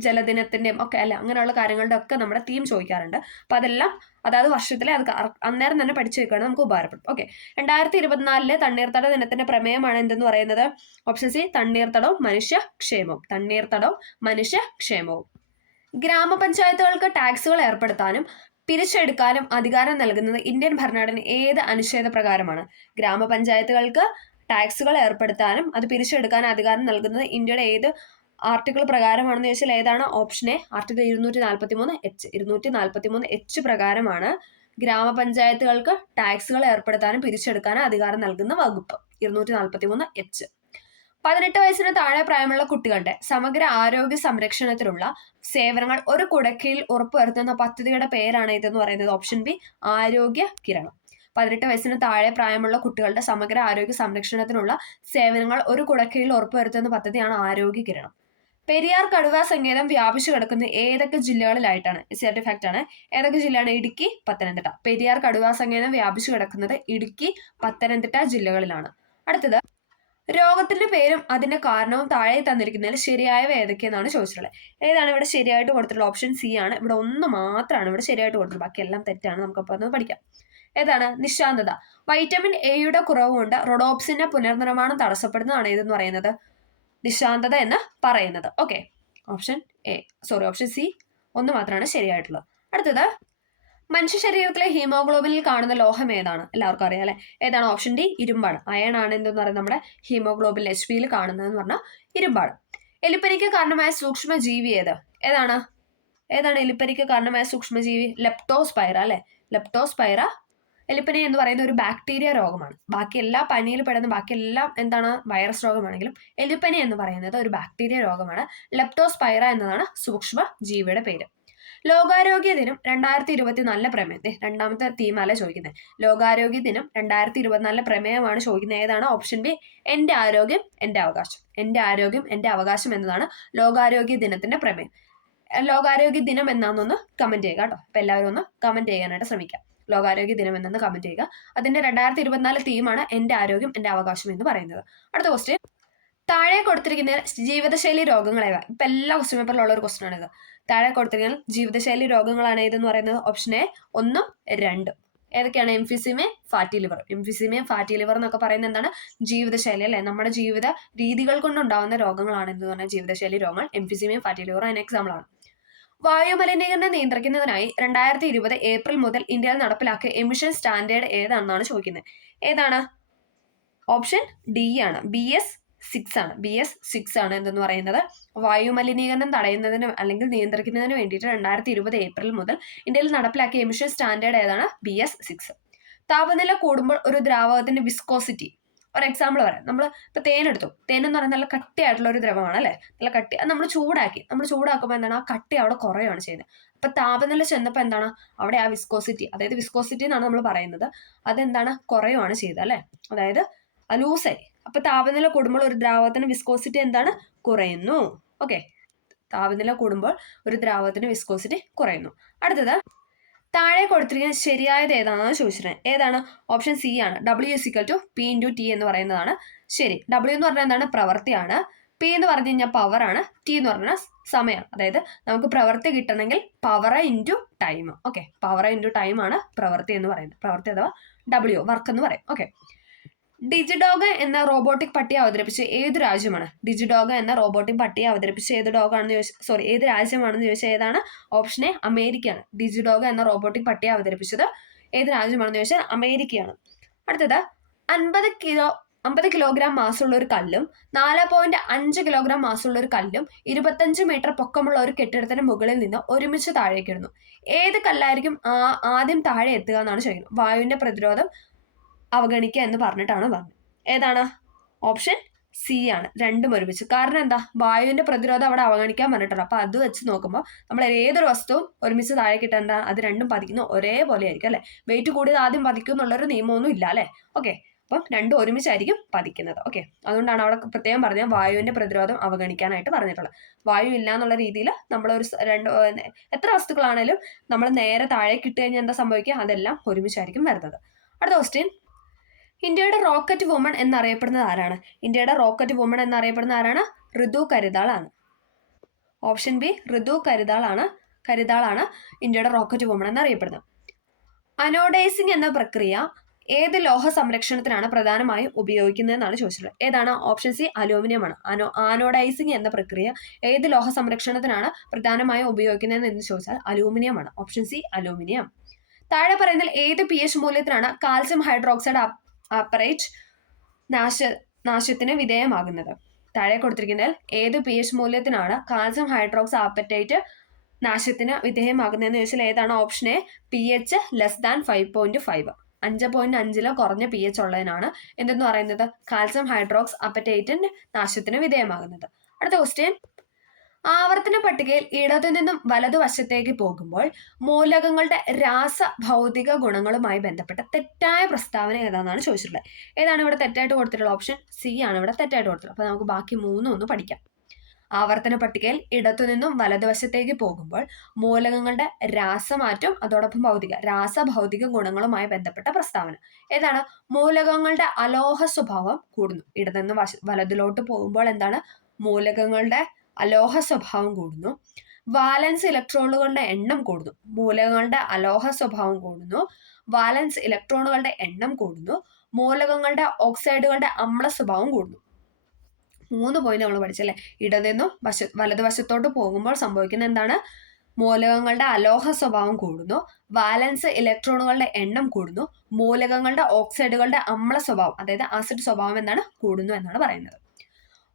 ജലദിനത്തിന്റെയും ഒക്കെ അല്ല, അങ്ങനെയുള്ള കാര്യങ്ങളുടെ ഒക്കെ നമ്മുടെ തീം ചോദിക്കാറുണ്ട്. അപ്പൊ അതെല്ലാം അതായത് വർഷത്തിലെ അത് അന്നേരം തന്നെ പഠിച്ചു വെക്കുകയാണ്, നമുക്ക് ഉപകാരപ്പെടും. ഓക്കെ, 2024 തണ്ണീർത്തട ദിനത്തിന്റെ പ്രമേയമാണ് എന്തെന്ന് പറയുന്നത്? Option C തണ്ണീർത്തടവും മനുഷ്യക്ഷേമവും. തണ്ണീർത്തടവും മനുഷ്യക്ഷേമവും. ഗ്രാമപഞ്ചായത്തുകൾക്ക് ടാക്സുകൾ ഏർപ്പെടുത്താനും പിരിച്ചെടുക്കാനും അധികാരം നൽകുന്നത് ഇന്ത്യൻ ഭരണഘടന ഏത് അനുച്ഛേദ പ്രകാരമാണ്? ഗ്രാമപഞ്ചായത്തുകൾക്ക് ടാക്സുകൾ ഏർപ്പെടുത്താനും അത് പിരിച്ചെടുക്കാനും അധികാരം നൽകുന്നത് ഇന്ത്യയുടെ ഏത് ആർട്ടിക്കിൾ പ്രകാരമാണെന്ന് ചോദിച്ചാൽ ഏതാണ്? Option A article 243H. 243H പ്രകാരമാണ് ഗ്രാമപഞ്ചായത്തുകൾക്ക് ടാക്സുകൾ ഏർപ്പെടുത്താനും പിരിച്ചെടുക്കാനും അധികാരം നൽകുന്ന വകുപ്പ്. 243H. 18 വയസ്സിന് താഴെ പ്രായമുള്ള കുട്ടികളുടെ സമഗ്ര ആരോഗ്യ സംരക്ഷണത്തിനുള്ള സേവനങ്ങൾ ഒരു കുടക്കീഴിൽ ഉറപ്പുവരുത്തുന്ന പദ്ധതിയുടെ പേരാണ് ഇതെന്ന് പറയുന്നത്. ഓപ്ഷൻ ബി ആരോഗ്യ കിരണം. 18 വയസ്സിന് താഴെ പ്രായമുള്ള കുട്ടികളുടെ സമഗ്ര ആരോഗ്യ സംരക്ഷണത്തിനുള്ള സേവനങ്ങൾ ഒരു കുടക്കീഴിൽ ഉറപ്പുവരുത്തുന്ന പദ്ധതിയാണ് ആരോഗ്യ കിരണം. പെരിയാർ കടുവാ സങ്കേതം വ്യാപിച്ചു കിടക്കുന്ന ഏതൊക്കെ ജില്ലകളിലായിട്ടാണ്? ഫാക്ട് ആണ്. ഏതൊക്കെ ജില്ലയാണ്? ഇടുക്കി, പത്തനംതിട്ട. പെരിയാർ കടുവാ സങ്കേതം വ്യാപിച്ചു കിടക്കുന്നത് ഇടുക്കി, പത്തനംതിട്ട ജില്ലകളിലാണ്. അടുത്തത്, രോഗത്തിന്റെ പേരും അതിന്റെ കാരണവും താഴെ തന്നിരിക്കുന്നതിൽ ശരിയായവ ഏതൊക്കെയെന്നാണ് ചോദിച്ചിട്ടുള്ളത്. ഏതാണ് ഇവിടെ ശരിയായിട്ട് കൊടുത്തിട്ടുള്ളത്? ഓപ്ഷൻ സി ആണ്. ഇവിടെ ഒന്ന് മാത്രമാണ് ഇവിടെ ശരിയായിട്ട് കൊടുത്തിട്ടുള്ളത്, ബാക്കി എല്ലാം തെറ്റാണ്. നമുക്കപ്പോൾ ഒന്ന് പഠിക്കാം. ഏതാണ്? നിശാന്തത. വൈറ്റമിൻ എയുടെ കുറവ് കൊണ്ട് റൊഡോപ്സിന്റെ പുനർനിർമ്മാണം തടസ്സപ്പെടുന്നതാണ് ഏതെന്ന് പറയുന്നത്? നിശാന്തത എന്ന് പറയുന്നത്. ഓക്കെ, ഓപ്ഷൻ സി ഒന്ന് മാത്രമാണ് ശരിയായിട്ടുള്ളത്. അടുത്തത്, മനുഷ്യ ശരീരത്തിലെ ഹീമോഗ്ലോബിനിൽ കാണുന്ന ലോഹം ഏതാണ്? എല്ലാവർക്കും അറിയാം അല്ലെ. ഏതാണ്? Option D ഇരുമ്പാണ്. അയൺ ആണ് എന്തെന്ന് പറയുന്നത് നമ്മുടെ ഹീമോഗ്ലോബിൻ HBയിൽ കാണുന്നതെന്ന് പറഞ്ഞാൽ ഇരുമ്പാണ്. എലിപ്പനിക്ക് കാരണമായ സൂക്ഷ്മജീവി ഏതാണ് എലിപ്പനിക്ക് കാരണമായ സൂക്ഷ്മജീവി? ലെപ്റ്റോസ്പൈറ അല്ലെ. ലെപ്റ്റോസ്പൈറ എലിപ്പനി എന്ന് പറയുന്ന ഒരു ബാക്ടീരിയ രോഗമാണ്. ബാക്കി എല്ലാ പനിയിൽ പെടുന്ന ബാക്കി എല്ലാം എന്താണ്? വൈറസ് രോഗമാണെങ്കിലും എലിപ്പനി എന്ന് പറയുന്നത് ഒരു ബാക്ടീരിയ രോഗമാണ്. ലെപ്റ്റോസ്പൈറ എന്നതാണ് സൂക്ഷ്മ ജീവിയുടെ പേര്. ലോകാരോഗ്യ ദിനം 2024 പ്രമേയം. രണ്ടാമത്തെ തീമല്ല ചോദിക്കുന്നത്. ലോകാരോഗ്യ ദിനം 2024 പ്രമേയമാണ് ചോദിക്കുന്നത്. ഏതാണ്? ഓപ്ഷൻ ബി എന്റെ ആരോഗ്യം എന്റെ അവകാശം. എന്റെ ആരോഗ്യം എന്റെ അവകാശം എന്നതാണ് ലോകാരോഗ്യ ദിനത്തിന്റെ പ്രമേയം. ലോകാരോഗ്യ ദിനം എന്നാണെന്നൊന്ന് കമന്റ് ചെയ്യുക കേട്ടോ. അപ്പൊ എല്ലാവരും ഒന്ന് കമന്റ് ചെയ്യാനായിട്ട് ശ്രമിക്കാം. ലോകാരോഗ്യ ദിനം എന്നു കമന്റ് ചെയ്യുക. അതിന്റെ 2024 തീമാണ് എന്റെ ആരോഗ്യം എന്റെ അവകാശം എന്ന് പറയുന്നത്. അടുത്ത ക്വസ്റ്റ്യൻ, താഴെ കൊടുത്തിരിക്കുന്ന ജീവിതശൈലി രോഗങ്ങളേവ? ഇപ്പൊ എല്ലാ ക്വസ്റ്റ്യൻ പേപ്പറിലുള്ള ഒരു ക്വസ്റ്റ്യൻ ആണ് ഇത്. താഴെ കൊടുത്തിരിക്കുന്ന ജീവിതശൈലി രോഗങ്ങളാണ് ഏതെന്ന് പറയുന്നത്? Option A 1, 2. ഏതൊക്കെയാണ്? എംഫിസിമേ, ഫാറ്റി ലിവർ. എംഫിസിമേ, ഫാറ്റി ലിവർ എന്നൊക്കെ പറയുന്നത് എന്താണ്? ജീവിതശൈലി അല്ലെ, നമ്മുടെ ജീവിത രീതികൾ കൊണ്ടുണ്ടാവുന്ന രോഗങ്ങളാണ് എന്ന് പറഞ്ഞാൽ ജീവിതശൈലി രോഗങ്ങൾ. എംഫിസിമേ, ഫാറ്റി ലിവർ അതിന് എക്സാമ്പിൾ ആണ്. വായുമലിനീകരണം നിയന്ത്രിക്കുന്നതിനായി 2020 ഏപ്രിൽ മുതൽ ഇന്ത്യയിൽ നടപ്പിലാക്കിയ എമിഷൻ സ്റ്റാൻഡേർഡ് ഏതാണെന്നാണ് ചോദിക്കുന്നത്. ഏതാണ്? ഓപ്ഷൻ ഡി ആണ്. BS6 ആണ്. BS6 ആണ് എന്തെന്ന് പറയുന്നത് വായുമലിനീകരണം തടയുന്നതിന് അല്ലെങ്കിൽ നിയന്ത്രിക്കുന്നതിന് വേണ്ടിയിട്ട് 2020 ഏപ്രിൽ മുതൽ ഇന്ത്യയിൽ നടപ്പിലാക്കിയ എമിഷൻ സ്റ്റാൻഡേർഡ് ഏതാണ്? BS6. താപനില കൂടുമ്പോൾ ഒരു ദ്രാവകത്തിന്റെ വിസ്കോസിറ്റി. ഒരു എക്സാമ്പിൾ പറയാം. നമ്മൾ ഇപ്പൊ തേനെടുത്തു. തേനെന്ന് പറയുന്നത് നല്ല കട്ടിയായിട്ടുള്ള ഒരു ദ്രവമാണ് അല്ലെ. നല്ല കട്ടി. അത് നമ്മൾ ചൂടാക്കുമ്പോൾ എന്താണ്? ആ കട്ടി അവിടെ കുറയുകയാണ് ചെയ്യുന്നത്. അപ്പൊ താപനില ചെന്നപ്പോൾ എന്താണ്? അവിടെ ആ വിസ്കോസിറ്റി, അതായത് വിസ്കോസിറ്റി എന്നാണ് നമ്മൾ പറയുന്നത്, അതെന്താണ്? കുറയുകയാണ് ചെയ്തത് അല്ലെ. അതായത് ലൂസായി. അപ്പൊ താപനില കൂടുമ്പോൾ ഒരു ദ്രാവകത്തിന് വിസ്കോസിറ്റി എന്താണ്? കുറയുന്നു. ഓക്കെ, താപനില കൂടുമ്പോൾ ഒരു ദ്രാവകത്തിന് വിസ്കോസിറ്റി കുറയുന്നു. അടുത്തത്, താഴെ കൊടുത്തിരിക്കുന്ന ശരിയായത് ഏതാണെന്ന് ചോദിച്ചിട്ടുണ്ട്. ഏതാണ്? ഓപ്ഷൻ സി ആണ്. W=P×T എന്ന് പറയുന്നതാണ് ശരി. W എന്ന് പറഞ്ഞാൽ എന്താണ്? പ്രവൃത്തിയാണ്. P എന്ന് പറഞ്ഞു കഴിഞ്ഞാൽ പവറാണ്. T എന്ന് പറഞ്ഞാൽ സമയമാണ്. അതായത് നമുക്ക് പ്രവൃത്തി കിട്ടണമെങ്കിൽ power into time. Okay, power into time ആണ് പ്രവൃത്തി എന്ന് പറയുന്നത്. പ്രവൃത്തി അഥവാ W, വർക്ക് എന്ന് പറയും. ഓക്കെ, ഡിജിഡോഗ് എന്ന റോബോട്ടിക് പട്ടിയെ അവതരിപ്പിച്ച ഏത് രാജ്യമാണ്? ഡിജിഡോഗ് എന്ന റോബോട്ടിക് പട്ടിയെ അവതരിപ്പിച്ച ഏത് ഏത് രാജ്യമാണെന്ന് ചോദിച്ചാൽ ഏതാണ്? ഓപ്ഷൻ എ അമേരിക്കയാണ്. ഡിജിഡോഗ് എന്ന റോബോട്ടിക് പട്ടിയെ അവതരിപ്പിച്ചത് ഏത് രാജ്യമാണെന്ന് ചോദിച്ചാൽ അമേരിക്കയാണ്. അടുത്തത്, 50 കിലോ 50 കിലോഗ്രാം മാസമുള്ള ഒരു കല്ലും 4.5 കിലോഗ്രാം മാസമുള്ള ഒരു കല്ലും 25 മീറ്റർ പൊക്കമുള്ള ഒരു കെട്ടിടത്തിന് മുകളിൽ നിന്ന് ഒരുമിച്ച് താഴേക്ക് ഇടുന്നു. ഏത് കല്ലായിരിക്കും ആദ്യം താഴെ എത്തുക എന്നാണ് ചോദിക്കുന്നത്. വായുവിന്റെ പ്രതിരോധം അവഗണിക്കുക എന്ന് പറഞ്ഞിട്ടാണ് പറഞ്ഞത്. ഏതാണ്? ഓപ്ഷൻ സി ആണ്, രണ്ടും ഒരുമിച്ച്. കാരണം എന്താ? വായുവിന്റെ പ്രതിരോധം അവിടെ അവഗണിക്കാൻ പറഞ്ഞിട്ടുണ്ട്. അപ്പൊ അത് വെച്ച് നോക്കുമ്പോൾ നമ്മൾ ഏതൊരു വസ്തുവും ഒരുമിച്ച് താഴെ കിട്ടേണ്ട, അത് രണ്ടും പതിക്കുന്ന ഒരേപോലെ ആയിരിക്കും അല്ലെ. വെയിറ്റ് കൂടിയത് ആദ്യം പതിക്കും എന്നുള്ളൊരു നിയമമൊന്നും ഇല്ല അല്ലെ. ഓക്കെ, അപ്പം രണ്ടും ഒരുമിച്ചായിരിക്കും പതിക്കുന്നത്. ഓക്കെ, അതുകൊണ്ടാണ് അവിടെ പ്രത്യേകം പറഞ്ഞത് വായുവിന്റെ പ്രതിരോധം അവഗണിക്കാനായിട്ട് പറഞ്ഞിട്ടുള്ളത്. വായു ഇല്ല എന്നുള്ള രീതിയിൽ നമ്മളൊരു എത്ര വസ്തുക്കളാണേലും നമ്മൾ നേരെ താഴേക്ക് ഇട്ട് കഴിഞ്ഞാൽ എന്താ സംഭവിക്കുക? അതെല്ലാം ഒരുമിച്ചായിരിക്കും വരുന്നത്. അടുത്ത ക്വസ്റ്റ്യൻ, ഇന്ത്യയുടെ റോക്കറ്റ് വുമൺ എന്നറിയപ്പെടുന്നത് ആരാണ്? ഇന്ത്യയുടെ റോക്കറ്റ് വുമൺ എന്നറിയപ്പെടുന്ന ആരാണ്? ഋതു കരുതാൾ ആണ്. ഓപ്ഷൻ ബി, ഋതു കരുതാളാണ് ഇന്ത്യയുടെ റോക്കറ്റ് വുമൺ എന്നറിയപ്പെടുന്നത്. അനോഡൈസിംഗ് എന്ന പ്രക്രിയ ഏത് ലോഹ സംരക്ഷണത്തിനാണ് പ്രധാനമായും ഉപയോഗിക്കുന്നതെന്നാണ് ചോദിച്ചിട്ടുള്ളത്. ഏതാണ്? ഓപ്ഷൻ സി, അലൂമിനിയം ആണ്. ആനോഡൈസിംഗ് എന്ന പ്രക്രിയ ഏത് ലോഹ സംരക്ഷണത്തിനാണ് പ്രധാനമായും ഉപയോഗിക്കുന്നത് എന്ന് ചോദിച്ചാൽ അലൂമിനിയം ആണ്. Option C, aluminium. താഴെ പറയുന്നതിൽ ഏത് pH മൂല്യത്തിനാണ് കാൽസ്യം ഹൈഡ്രോക്സൈഡ് അപ്പറേറ്റ് നാശത്തിന് വിധേയമാകുന്നത്? താഴെ കൊടുത്തിരിക്കുന്നതിൽ ഏത് pH മൂല്യത്തിനാണ് കാൽസ്യം ഹൈഡ്രോക്സൈഡ് ആപ്പറ്റൈറ്റ് നാശത്തിന് വിധേയമാകുന്നതെന്ന് ചോദിച്ചാൽ ഏതാണ്? Option A, pH <5.5. 5.5 കുറഞ്ഞ pH ഉള്ളതിനാണ് എന്തെന്ന് പറയുന്നത്? കാൽസ്യം ഹൈഡ്രോക്സ് അപ്പറ്റൈറ്റിന്റെ നാശത്തിന് വിധേയമാകുന്നത്. അടുത്ത ക്വസ്റ്റ്യൻ, ആവർത്തന പട്ടികയിൽ ഇടതു നിന്നും വലതുവശത്തേക്ക് പോകുമ്പോൾ മൂലകങ്ങളുടെ രാസഭൗതിക ഗുണങ്ങളുമായി ബന്ധപ്പെട്ട തെറ്റായ പ്രസ്താവന ഏതാണെന്നാണ് ചോദിച്ചിട്ടുള്ളത്. ഏതാണ് ഇവിടെ തെറ്റായിട്ട് കൊടുത്തിട്ടുള്ളത്? ഓപ്ഷൻ സി ആണ് ഇവിടെ തെറ്റായിട്ട് കൊടുത്തിട്ടുള്ളത്. അപ്പൊ നമുക്ക് ബാക്കി മൂന്നും ഒന്ന് പഠിക്കാം. ആവർത്തന പട്ടികയിൽ ഇടത്തു നിന്നും വലതുവശത്തേക്ക് പോകുമ്പോൾ മൂലകങ്ങളുടെ രാസമാറ്റം അതോടൊപ്പം രാസഭൗതിക ഗുണങ്ങളുമായി ബന്ധപ്പെട്ട പ്രസ്താവന ഏതാണ്? മൂലകങ്ങളുടെ അലോഹ സ്വഭാവം കൂടുന്നു. ഇടതുനിന്ന് വലതിലോട്ട് പോകുമ്പോൾ എന്താണ്? മൂലകങ്ങളുടെ അലോഹ സ്വഭാവം കൂടുന്നു. വാലൻസ് ഇലക്ട്രോണുകളുടെ എണ്ണം കൂടുന്നു. മൂലകങ്ങളുടെ അലോഹ സ്വഭാവം കൂടുന്നു. വാലൻസ് ഇലക്ട്രോണുകളുടെ എണ്ണം കൂടുന്നു. മൂലകങ്ങളുടെ ഓക്സൈഡുകളുടെ അമ്ല സ്വഭാവം കൂടുന്നു. 3 പോയിന്റ് നമ്മൾ പഠിച്ചല്ലേ. ഇടതുനിന്നും വലതുവശത്തോട്ട് പോകുമ്പോൾ സംഭവിക്കുന്ന എന്താണ്? മൂലകങ്ങളുടെ അലോഹ സ്വഭാവം കൂടുന്നു. വാലൻസ് ഇലക്ട്രോണുകളുടെ എണ്ണം കൂടുന്നു. മൂലകങ്ങളുടെ ഓക്സൈഡുകളുടെ അമ്ല സ്വഭാവം, അതായത് ആസിഡ് സ്വഭാവം എന്താണ്? കൂടുന്നു എന്നാണ് പറയുന്നത്.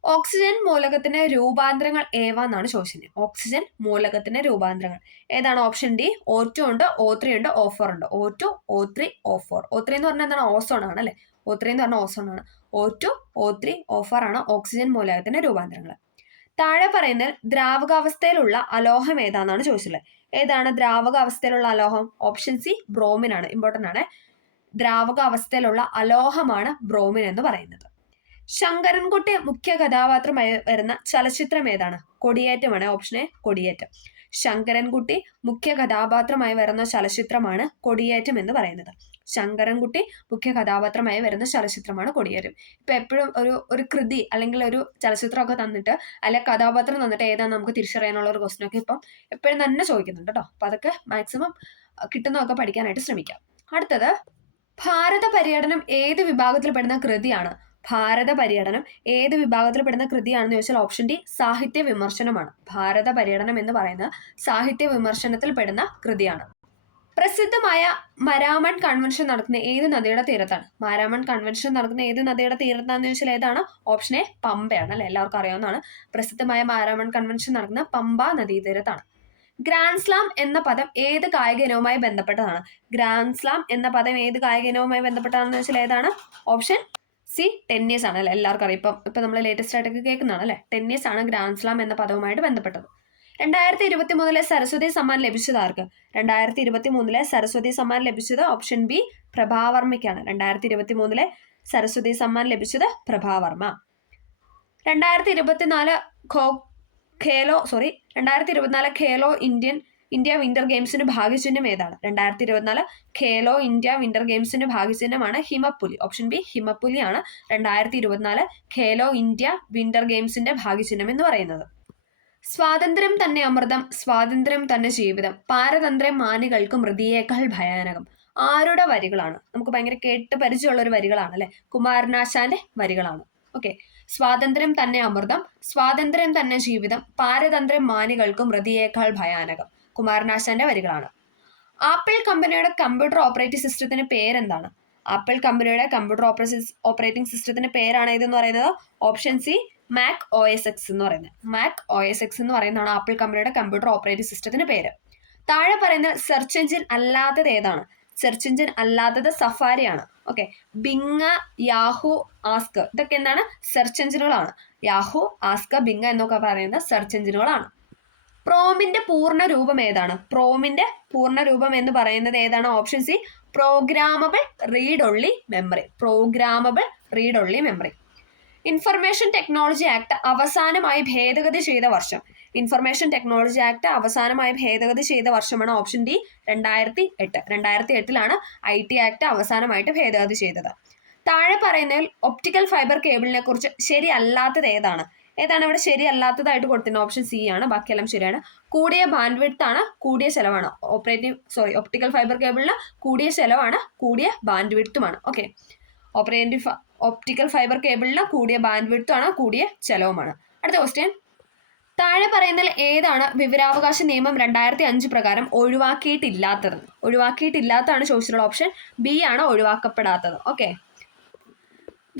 ഓക്സിജൻ മൂലകത്തിന്റെ രൂപാന്തരങ്ങൾ ഏവ എന്നാണ് ചോദിച്ചത്. ഓക്സിജൻ മൂലകത്തിന്റെ രൂപാന്തരങ്ങൾ ഏതാണ്? ഓപ്ഷൻ ഡി, O2 ഉണ്ട്, O3 ഉണ്ട്, O4 ഉണ്ട്. O2, O3, O4. O3 എന്ന് പറഞ്ഞാൽ എന്താണ്? ഓസോൺ ആണ് അല്ലെ. O3 എന്ന് പറഞ്ഞാൽ ഓസോൺ ആണ്. O2, O3, O4 ആണ് ഓക്സിജൻ മൂലകത്തിന്റെ രൂപാന്തരങ്ങൾ. താഴെ പറയുന്നതിൽ ദ്രാവകാവസ്ഥയിലുള്ള അലോഹം ഏതാണെന്നാണ് ചോദിച്ചിട്ടുള്ളത്. ഏതാണ് ദ്രാവകാവസ്ഥയിലുള്ള അലോഹം? ഓപ്ഷൻ സി, ബ്രോമിൻ ആണ്. ഇമ്പോർട്ടന്റ് ആണ്. ദ്രാവകാവസ്ഥയിലുള്ള അലോഹമാണ് ബ്രോമിൻ എന്ന് പറയുന്നത്. ശങ്കരൻകുട്ടി മുഖ്യ കഥാപാത്രമായി വരുന്ന ചലച്ചിത്രം ഏതാണ്? കൊടിയേറ്റമാണ്. ഓപ്ഷൻ എ, കൊടിയേറ്റം. ശങ്കരൻകുട്ടി മുഖ്യ കഥാപാത്രമായി വരുന്ന ചലച്ചിത്രമാണ് കൊടിയേറ്റം എന്ന് പറയുന്നത്. ശങ്കരൻകുട്ടി മുഖ്യ കഥാപാത്രമായി വരുന്ന ചലച്ചിത്രമാണ് കൊടിയേറ്റം. ഇപ്പൊ എപ്പോഴും ഒരു കൃതി അല്ലെങ്കിൽ ഒരു ചലച്ചിത്രമൊക്കെ തന്നിട്ട് അല്ലെ കഥാപാത്രം തന്നിട്ട് ഏതാണെന്ന് നമുക്ക് തിരിച്ചറിയാനുള്ള ഒരു ക്വസ്റ്റ്യൻ ഒക്കെ ഇപ്പം എപ്പോഴും തന്നെ ചോദിക്കുന്നുണ്ട് കേട്ടോ. അപ്പൊ അതൊക്കെ മാക്സിമം കിട്ടുന്നതൊക്കെ പഠിക്കാനായിട്ട് ശ്രമിക്കാം. അടുത്തത്, ഭാരത പര്യടനം ഏത് വിഭാഗത്തിൽപ്പെടുന്ന കൃതിയാണ്? ഭാരത പര്യടനം ഏത് വിഭാഗത്തിൽപ്പെടുന്ന കൃതിയാണെന്ന് ചോദിച്ചാൽ ഓപ്ഷൻ ഡി, സാഹിത്യ വിമർശനമാണ്. ഭാരത പര്യടനം എന്ന് പറയുന്ന സാഹിത്യ വിമർശനത്തിൽ പെടുന്ന കൃതിയാണ്. പ്രസിദ്ധമായ മാരാമൺ കൺവെൻഷൻ നടക്കുന്ന ഏത് നദിയുടെ തീരത്താണ്? മാരാമൺ കൺവെൻഷൻ നടക്കുന്ന ഏത് നദിയുടെ തീരത്താണെന്ന് ചോദിച്ചാൽ ഏതാണ്? ഓപ്ഷൻ എ, പമ്പയാണ് അല്ലെ. എല്ലാവർക്കും അറിയാവുന്നതാണ്. പ്രസിദ്ധമായ മാരാമൺ കൺവെൻഷൻ നടക്കുന്ന പമ്പ നദീതീരത്താണ്. ഗ്രാൻഡ് സ്ലാം എന്ന പദം ഏത് കായിക ഇനവുമായി ബന്ധപ്പെട്ടതാണ്? ഗ്രാൻഡ് സ്ലാം എന്ന പദം ഏത് കായിക ഇനവുമായി ബന്ധപ്പെട്ടതാണെന്ന് വെച്ചാൽ ഏതാണ്? ഓപ്ഷൻ സി, ടെന്നീസ് ആണ് അല്ലെ. എല്ലാവർക്കും അറിയാം. ഇപ്പൊ നമ്മൾ ലേറ്റസ്റ്റ് ആയിട്ടൊക്കെ കേൾക്കുന്നതാണ് അല്ലെ. ടെന്നീസ് ആണ് ഗ്രാൻഡ് സ്ലാം എന്ന പദവുമായിട്ട് ബന്ധപ്പെട്ടത്. 2023 സരസ്വതി സമ്മാൻ ലഭിച്ചത് ആർക്ക്? 2023 സരസ്വതി സമ്മാൻ ലഭിച്ചത് ഓപ്ഷൻ ബി, പ്രഭാവർമ്മയ്ക്കാണ്. 2023 സരസ്വതി സമ്മാൻ ലഭിച്ചത് പ്രഭാവർമ്മ. 2024 ഖേലോ ഇന്ത്യ വിന്റർ ഗെയിംസിന്റെ ഭാഗ്യചിഹ്നം ഏതാണ്? 2024 ഖേലോ ഇന്ത്യ വിന്റർ ഗെയിംസിന്റെ ഭാഗ്യചിഹ്നമാണ് ഹിമപ്പുലി. ഓപ്ഷൻ ബി, ഹിമപ്പുലിയാണ് 2024 ഖേലോ ഇന്ത്യ വിന്റർ ഗെയിംസിന്റെ ഭാഗ്യചിഹ്നം എന്ന് പറയുന്നത്. സ്വാതന്ത്ര്യം തന്നെ അമൃതം, സ്വാതന്ത്ര്യം തന്നെ ജീവിതം, പാരതന്ത്ര്യം മാനികൾക്ക് മൃതിയേക്കാൾ ഭയാനകം. ആരുടെ വരികളാണ്? നമുക്ക് ഭയങ്കര കേട്ട് പരിചയമുള്ള ഒരു വരികളാണ് അല്ലെ. കുമാരനാശാന്റെ വരികളാണ്. ഓക്കെ, സ്വാതന്ത്ര്യം തന്നെ അമൃതം, സ്വാതന്ത്ര്യം തന്നെ ജീവിതം, പാരതന്ത്ര്യം മാനികൾക്ക് മൃതിയേക്കാൾ ഭയാനകം. കുമാരനാശാന്റെ വരികളാണ്. ആപ്പിൾ കമ്പനിയുടെ കമ്പ്യൂട്ടർ ഓപ്പറേറ്റിംഗ് സിസ്റ്റത്തിന് പേരെന്താണ്? ആപ്പിൾ കമ്പനിയുടെ കമ്പ്യൂട്ടർ ഓപ്പറേറ്റിംഗ് സിസ്റ്റത്തിന്റെ പേരാണ് ഇതെന്ന് പറയുന്നത് option C Mac OS X എന്ന് പറയുന്നത്. മാക് OS X എന്ന് പറയുന്നതാണ് ആപ്പിൾ കമ്പനിയുടെ കമ്പ്യൂട്ടർ ഓപ്പറേറ്റിംഗ് സിസ്റ്റത്തിന്റെ പേര്. താഴെ പറയുന്ന സെർച്ച് എഞ്ചിൻ അല്ലാത്തത് ഏതാണ്? സെർച്ച് എഞ്ചിൻ അല്ലാത്തത് സഫാരിയാണ്. ഓക്കെ, ബിങ്, യാഹു, ആസ്ക് ഇതൊക്കെ എന്താണ്? സെർച്ച് എഞ്ചിനുകളാണ്. യാഹു, ആസ്ക്, ബിങ് എന്നൊക്കെ പറയുന്ന സെർച്ച് എഞ്ചിനുകളാണ്. പ്രോമിന്റെ പൂർണ്ണ രൂപം ഏതാണ്? പ്രോമിന്റെ പൂർണ്ണ രൂപം എന്ന് പറയുന്നത് ഏതാണ്? Option C programmable read only memory. Programmable read only memory. Information technology act അവസാനമായി ഭേദഗതി ചെയ്ത വർഷം. ഇൻഫർമേഷൻ ടെക്നോളജി ആക്ട് അവസാനമായി ഭേദഗതി ചെയ്ത വർഷമാണ് ഓപ്ഷൻ ഡി 2008. 2008 IT ആക്ട് അവസാനമായിട്ട് ഭേദഗതി ചെയ്തത്. താഴെ പറയുന്നതിൽ ഒപ്റ്റിക്കൽ ഫൈബർ കേബിളിനെ കുറിച്ച് ശരിയല്ലാത്തത് ഏതാണ്? ഏതാണ് ഇവിടെ ശരിയല്ലാത്തതായിട്ട് കൊടുത്തിരുന്നത്? ഓപ്ഷൻ സി ആണ്. ബാക്കിയെല്ലാം ശരിയാണ്. കൂടിയ ബാൻഡ്വിഡ്ത്ത് ആണ്, കൂടിയ ചെലവാണ്. ഒപ്റ്റിക്കൽ ഫൈബർ കേബിളിന് കൂടിയ ചെലവാണ്, കൂടിയ ബാൻഡ്വിഡ്ത്തുമാണ്. ഓക്കെ, ഒപ്റ്റിക്കൽ ഫൈബർ കേബിളിന് കൂടിയ ബാൻഡ്വിഡ്ത്തും ആണ്, കൂടിയ ചെലവുമാണ്. അടുത്ത ക്വസ്റ്റ്യൻ, താഴെ പറയുന്നതിൽ ഏതാണ് വിവരാവകാശ നിയമം 2005 പ്രകാരം ഒഴിവാക്കിയിട്ടില്ലാത്തത്? ഒഴിവാക്കിയിട്ടില്ലാത്തതാണ് ചോദിച്ചിട്ടുള്ള ഓപ്ഷൻ ബി ആണ് ഒഴിവാക്കപ്പെടാത്തത്. ഓക്കെ,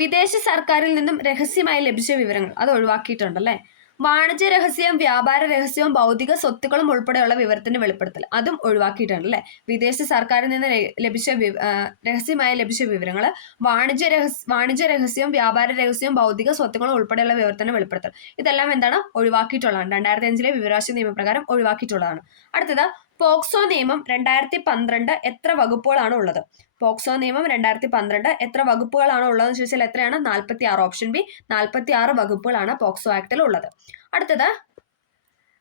വിദേശ സർക്കാരിൽ നിന്നും രഹസ്യമായി ലഭിച്ച വിവരങ്ങൾ അത് ഒഴിവാക്കിയിട്ടുണ്ടല്ലേ. വാണിജ്യ രഹസ്യവും വ്യാപാര രഹസ്യവും ഭൗതിക സ്വത്തുക്കളും ഉൾപ്പെടെയുള്ള വിവരത്തിന്റെ വെളിപ്പെടുത്തൽ അതും ഒഴിവാക്കിയിട്ടുണ്ട് അല്ലെ. വിദേശ സർക്കാരിൽ നിന്ന് രഹസ്യമായി ലഭിച്ച വിവരങ്ങൾ, വാണിജ്യ രഹസ്യവും വ്യാപാര രഹസ്യവും ഭൗതിക സ്വത്തുക്കളും ഉൾപ്പെടെയുള്ള വിവരത്തിന്റെ വെളിപ്പെടുത്തൽ ഇതെല്ലാം എന്താണ്? ഒഴിവാക്കിയിട്ടുള്ളതാണ്. 2005 വിവരാവകാശ നിയമപ്രകാരം ഒഴിവാക്കിയിട്ടുള്ളതാണ്. അടുത്തത്, പോക്സോ നിയമം 2012 എത്ര വകുപ്പുകളാണ് ഉള്ളത്? പോക്സോ നിയമം 2012 എത്ര വകുപ്പുകളാണ് ഉള്ളതെന്ന് ചോദിച്ചാൽ എത്രയാണ്? 46. ഓപ്ഷൻ ബി 46 വകുപ്പുകളാണ് പോക്സോ ആക്ടിൽ ഉള്ളത്. അടുത്തത്,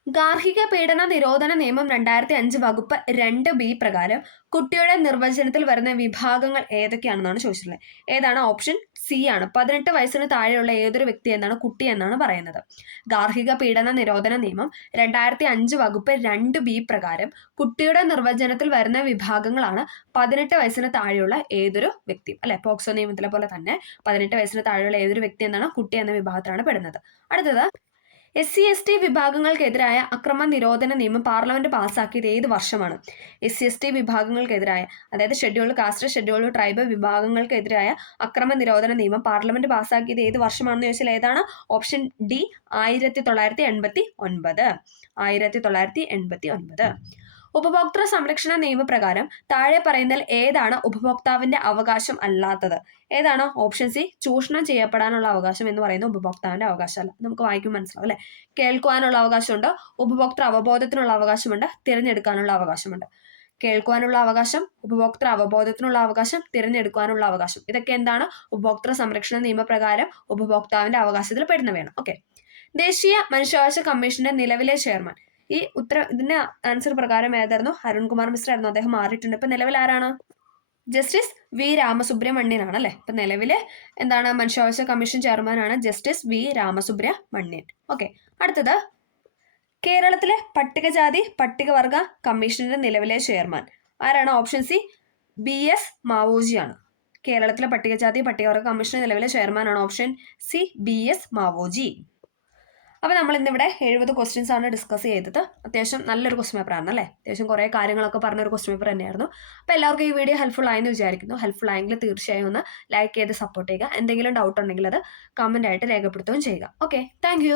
ഗാർഹിക പീഡന നിരോധന നിയമം 2005 വകുപ്പ് 2B പ്രകാരം കുട്ടിയുടെ നിർവചനത്തിൽ വരുന്ന വിഭാഗങ്ങൾ ഏതൊക്കെയാണെന്നാണ് ചോദിച്ചിട്ടുള്ളത്. ഏതാണ്? ഓപ്ഷൻ സി ആണ്. 18 വയസ്സിന് താഴെയുള്ള ഏതൊരു വ്യക്തി എന്നാണ് കുട്ടി എന്നാണ് പറയുന്നത്. ഗാർഹിക പീഡന നിരോധന നിയമം 2005 വകുപ്പ് 2B പ്രകാരം കുട്ടിയുടെ നിർവചനത്തിൽ വരുന്ന വിഭാഗങ്ങളാണ് 18 വയസ്സിന് താഴെയുള്ള ഏതൊരു വ്യക്തിയും അല്ലെ. പോക്സോ നിയമത്തിലെ പോലെ തന്നെ 18 വയസ്സിന് താഴെയുള്ള ഏതൊരു വ്യക്തി എന്നാണ് കുട്ടി എന്ന വിഭാഗത്തിലാണ് പെടുന്നത്. അടുത്തത്, SC/ST വിഭാഗങ്ങൾക്കെതിരായ അക്രമ നിരോധന നിയമം പാർലമെന്റ് പാസ്സാക്കിയത് ഏത് വർഷമാണ്? SC/ST വിഭാഗങ്ങൾക്കെതിരായ, അതായത് ഷെഡ്യൂൾഡ് കാസ്റ്റ്, ഷെഡ്യൂൾഡ് ട്രൈബ് വിഭാഗങ്ങൾക്കെതിരായ അക്രമ നിരോധന നിയമം പാർലമെന്റ് പാസ്സാക്കിയത് ഏത് വർഷമാണെന്ന് ചോദിച്ചാൽ ഏതാണ്? Option D 1989. 1989. ഉപഭോക്തൃ സംരക്ഷണ നിയമപ്രകാരം താഴെ പറയുന്നതിൽ ഏതാണ് ഉപഭോക്താവിന്റെ അവകാശം അല്ലാത്തത്? ഏതാണ്? ഓപ്ഷൻ സി ചൂഷണം ചെയ്യപ്പെടാനുള്ള അവകാശം എന്ന് പറയുന്നത് ഉപഭോക്താവിന്റെ അവകാശമല്ല. നമുക്ക് വായിക്കുമ്പോൾ മനസ്സിലാവും അല്ലെ. കേൾക്കുവാനുള്ള അവകാശമുണ്ട്, ഉപഭോക്തൃ അവബോധത്തിനുള്ള അവകാശമുണ്ട്, തിരഞ്ഞെടുക്കാനുള്ള അവകാശമുണ്ട്. കേൾക്കുവാനുള്ള അവകാശം, ഉപഭോക്തൃ അവബോധത്തിനുള്ള അവകാശം, തിരഞ്ഞെടുക്കാനുള്ള അവകാശം ഇതൊക്കെ എന്താണ്? ഉപഭോക്തൃ സംരക്ഷണ നിയമപ്രകാരം ഉപഭോക്താവിന്റെ അവകാശത്തിൽ പെടുന്നവയാണ്. ഓക്കെ, ദേശീയ മനുഷ്യാവകാശ കമ്മീഷന്റെ നിലവിലെ ചെയർമാൻ, ഇതിന്റെ ആൻസർ പ്രകാരം ഏതായിരുന്നു? അരുൺകുമാർ മിശ്ര ആയിരുന്നു. അദ്ദേഹം മാറിയിട്ടുണ്ട്. ഇപ്പൊ നിലവിൽ ആരാണ്? ജസ്റ്റിസ് വി രാമസുബ്രഹ്മണ്യനാണ് അല്ലെ. ഇപ്പൊ നിലവിലെ എന്താണ്? മനുഷ്യാവകാശ കമ്മീഷൻ ചെയർമാനാണ് ജസ്റ്റിസ് വി രാമസുബ്രഹ്മണ്യൻ. ഓക്കെ, അടുത്തത്, കേരളത്തിലെ പട്ടികജാതി പട്ടികവർഗ കമ്മീഷന്റെ നിലവിലെ ചെയർമാൻ ആരാണ്? Option C BS മാവോജിയാണ്. കേരളത്തിലെ പട്ടികജാതി പട്ടികവർഗ കമ്മീഷന്റെ നിലവിലെ ചെയർമാനാണ് ഓപ്ഷൻ സി BS മാവോജി. അപ്പോൾ നമ്മൾ ഇന്നിവിടെ 70 ക്വസ്റ്റ്യൻസ് ആണ് ഡിസ്കസ് ചെയ്തത്. അത്യാവശ്യം നല്ലൊരു ക്വസ്റ്റ്യൻ പേപ്പർ ആണ് അല്ലേ. അത്യാവശ്യം കുറേ കാര്യങ്ങളൊക്കെ പറഞ്ഞൊരു ക്വസ്റ്റ്യൻ പേപ്പർ തന്നെയായിരുന്നു. അപ്പോൾ എല്ലാവർക്കും ഈ വീഡിയോ ഹെൽപ്ഫുൾ ആയെന്ന് വിചാരിക്കുന്നു. ഹെൽപ്ഫുൾ ആയെങ്കിൽ തീർച്ചയായും ഒന്ന് ലൈക്ക് ചെയ്ത് സപ്പോർട്ട് ചെയ്യുക. എന്തെങ്കിലും ഡൗട്ട് ഉണ്ടെങ്കിൽ അത് കമൻ്റ് ആയിട്ട് രേഖപ്പെടുത്തുകയും ചെയ്യുക. Okay, thank